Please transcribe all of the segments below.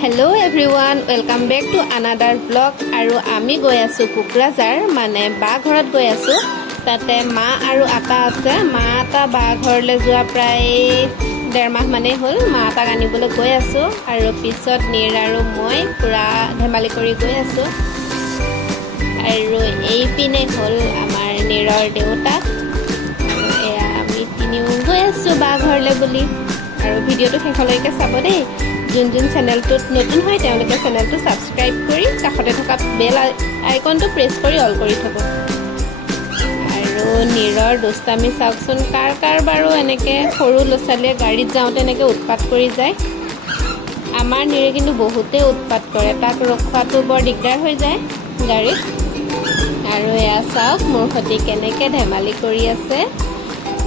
hello everyone welcome back to another blog और आमी गई आसो कोकराझार माने बा घर गई आसो ताते माँ और आता आछे माँ आता बा घर जोआ प्राय 1.5 माह माने हल माँ आताक आनिबले गई आसो और पिছত नीर और मैं पूरा धेमाली करी गई आसो और एइपिने हल आमार नीरर देउताक एया आमी तिनिओ गई आसो बा घरले बुली और भिडिओটো शेषলৈকে চাব দেই जोन जोन चेनेलटुत नतुन হয় তেওঁলোকে चेनेलটো সাবস্ক্রাইব কৰি কাষতে থকা বেল আইকনটো প্ৰেছ কৰি অল কৰি থব আৰু নীৰৰ দুষ্টামি চাওকচোন কাৰ বাৰো এনেকে সৰু লছালিয়ে গাড়ীত যাওঁতে এনেকে উৎপাত কৰি যায় আমাৰ নীৰে কিন্তু বহুতে উৎপাত কৰে তাক ৰখাটো বৰ দিগদাৰ হৈ যায় গাড়ীত আৰু এয়া চাওক মোৰ সতি কেনেকে ধেমালি কৰি আছে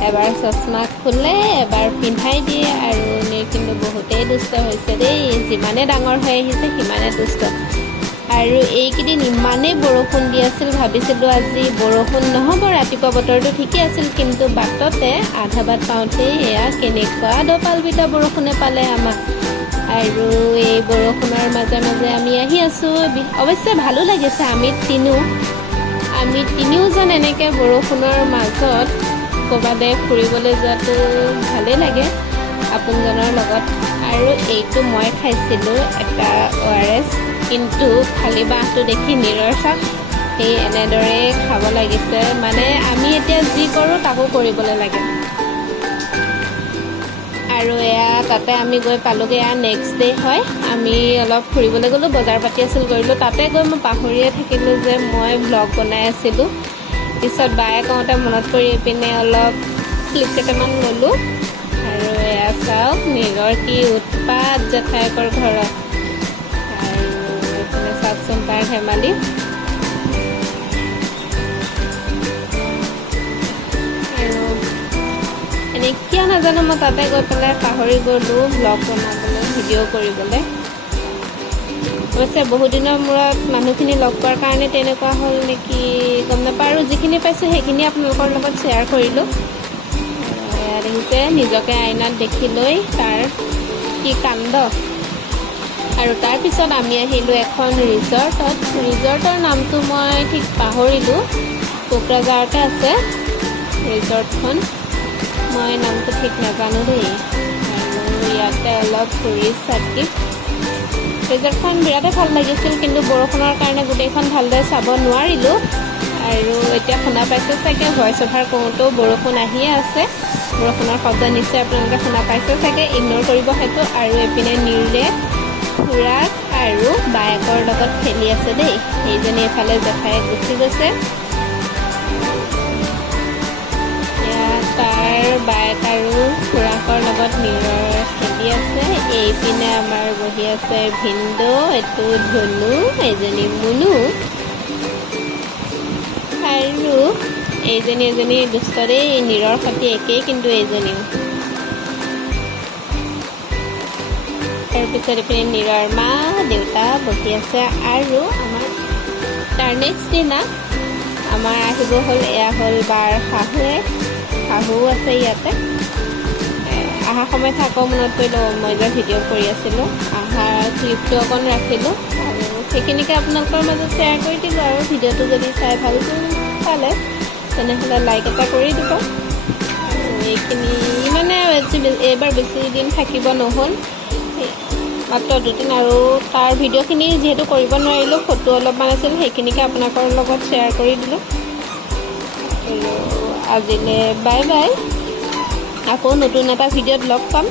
এবাৰ চশমা খুলে এবাৰ পিন্ধাই দিয়ে আৰু নীৰ কিন্তু বহুতেই দুষ্ট হৈছে দেই যিমানে ডাঙৰ হৈ আহিছে সিমানে দুষ্ট আৰু এইকেইদিন ইমানেই বৰষুণ দি আছিল ভাবিছিলোঁ আজি বৰষুণ নহ'ব ৰাতিপুৱা বতৰটো ঠিকেই আছিল কিন্তু বাটতে আধা বাট পাওঁতে এয়া কেনেকুৱা দপালবিটা বৰষুণে পালে আমাক আৰু এই বৰষুণৰ মাজে মাজে আমি আহি আছোঁ অৱশ্যে ভালো লাগিছে আমি তিনিওজন এনেকৈ বৰষুণৰ মাজত ক'বাতে ফুৰিবলৈ যোৱাটো ভালেই লাগে আপোনজনৰ লগত আৰু এইটো মই খাইছিলোঁ এটা ORS কিন্তু খালি বাঁহটো দেখি নীৰৰ চাক সেই এনেদৰে খাব লাগিছে মানে আমি এতিয়া যি কৰোঁ তাকো কৰিবলৈ লাগে আৰু এয়া তাতে আমি গৈ পালোগৈ এয়া নেক্সট ডে হয় আমি অলপ ফুৰিবলৈ গ'লোঁ বজাৰ পাতি আছিল কৰিলোঁ তাতে গৈ মই পাহৰিয়ে থাকিলোঁ যে মই ব্লগ বনাই আছিলোঁ পিছত বায়ে কওঁতে মনত পৰি পিনে অলপ ক্লিপ কেইটামান ল'লোঁ আৰু এয়া চাওক নীৰৰ কি উৎপাত জেঠায়েকৰ ঘৰত আৰু এইফালে চাওকচোন তাৰ ধেমালি আৰু এনেই কিয় নাজানো মই তাতে গৈ পেলাই পাহৰি গ'লোঁ ব্লগ বনাবলৈ ভিডিঅ' কৰিবলৈ অৱশ্যে বহুদিনৰ মূৰত মানুহখিনি লগ পোৱাৰ কাৰণে তেনেকুৱা হ'ল নেকি গম নাপাওঁ আৰু যিখিনি পাইছোঁ সেইখিনি আপোনালোকৰ লগত শ্বেয়াৰ কৰিলোঁ দেখিছে নিজকে আইনাত দেখি লৈ তাৰ কি কাণ্ড আৰু তাৰপিছত আমি আহিলোঁ এখন ৰিজৰ্টৰ নামটো মই ঠিক পাহৰিলোঁ কোকৰাঝাৰতে আছে ৰিজৰ্টখন মই নামটো ঠিক নাজানো দেই আৰু ইয়াতে অলপ টুৰিষ্ট চাকি ৰিজৰ্টখন বিৰাটেই ভাল লাগিছিল কিন্তু বৰষুণৰ কাৰণে গোটেইখন ভালদৰে চাব নোৱাৰিলোঁ আৰু এতিয়া শুনা পাইছে চাগে ভইচ অভাৰ কৰোঁতেও বৰষুণ আহিয়ে আছে বৰষুণৰ শব্দ নিশ্চয় আপোনালোকে শুনা পাইছে চাগে ইগন'ৰ কৰিব সেইটো আৰু এপিনে নীৰে খুৰাক আৰু বায়েকৰ লগত খেলি আছে দেই সেইজনী এফালে জেঠাইক গুচি গৈছে তাৰ বায়েক আৰু খুৰাকৰ লগত নীৰৰ খেলি আছে এইপিনে আমাৰ বহি আছে ভিন্দৌ এইটো ধনু এজনী মুনু আৰু এজনী দুষ্ট দেই নীৰৰ সৈতে একেই কিন্তু এইজনীও তাৰপিছত এইপিনে নীৰৰ মা দেউতা বহি আছে আৰু আমাৰ তাৰ নেক্সট দিনা আমাৰ আহিব হ'ল এয়া হ'ল বাৰ শাহু আছে ইয়াতে অহা সময়ত আকৌ মনত পৰিলোঁ মই যে ভিডিঅ' কৰি আছিলোঁ অহা ক্লিপটো অকণ ৰাখিলোঁ আৰু সেইখিনিকে আপোনালোকৰ মাজত শ্বেয়াৰ কৰি দিলোঁ আৰু ভিডিঅ'টো যদি চাই ভাল পালে তেনেহ'লে লাইক এটা কৰি দিব এইখিনি মানে এইবাৰ বেছি দিন থাকিব নহ'ল মাত্ৰ 2 দিন আৰু তাৰ ভিডিঅ'খিনি যিহেতু কৰিব নোৱাৰিলোঁ ফটো অলপমান আছিল সেইখিনিকে আপোনালোকৰ লগত শ্বেয়াৰ কৰি দিলোঁ আৰু আজিলৈ বাই বাই আকৌ নতুন এটা ভিডিঅ'ত লগ পাম